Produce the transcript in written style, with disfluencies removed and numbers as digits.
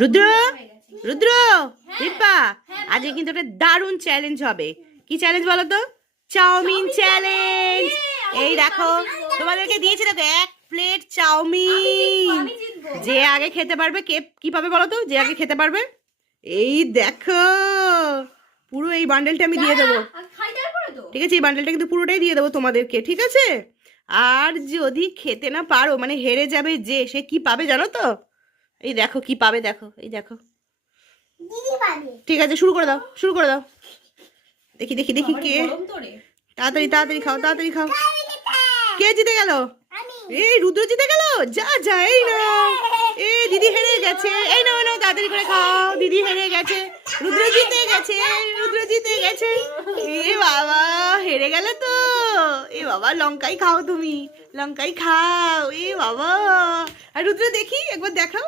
রুদ্র রুদ্র দীপা আজকে কিন্তু একটা দারুণ চ্যালেঞ্জ হবে। কি চ্যালেঞ্জ বলো তো? Chowmein challenge. এই দেখো তোমাদেরকে দিয়েছি, দেখো 1 প্লেট চাউমিন। যে আগে খেতে পারবে কে কি পাবে বলো তো? যে আগে খেতে পারবে, এই দেখো পুরো এই বান্ডেলটা আমি দিয়ে দেবো। ঠিক আছে, এই বান্ডেলটা কিন্তু পুরোটাই দিয়ে দেবো তোমাদেরকে, ঠিক আছে? আর যদি খেতে না পারো, মানে হেরে যাবে যে, সে কি পাবে জানো তো? এই দেখো কি পাবে, দেখো এই দেখো। ঠিক আছে, শুরু করে দাও, শুরু করে দাও। দেখি দেখি দেখি কে, তাড়াতাড়ি তাড়াতাড়ি খাও, তাড়াতাড়ি খাও। কে জিতে গেল? এই রুদ্র জিতে গেল। যা যা, এই না, এই দিদি হেরে গেছে। এই নাও নাও, তাড়াতাড়ি করে খাও, দিদি হেরে গেছে, রুদ্র জিতে গেছে, রুদ্র জিতে গেছে। এ বাবা, হেরে গেল তো। এ বাবা, লঙ্কাই খাও তুমি, লঙ্কাই খাও। এ বাবা, আর রুদ্র দেখি একবার দেখাও।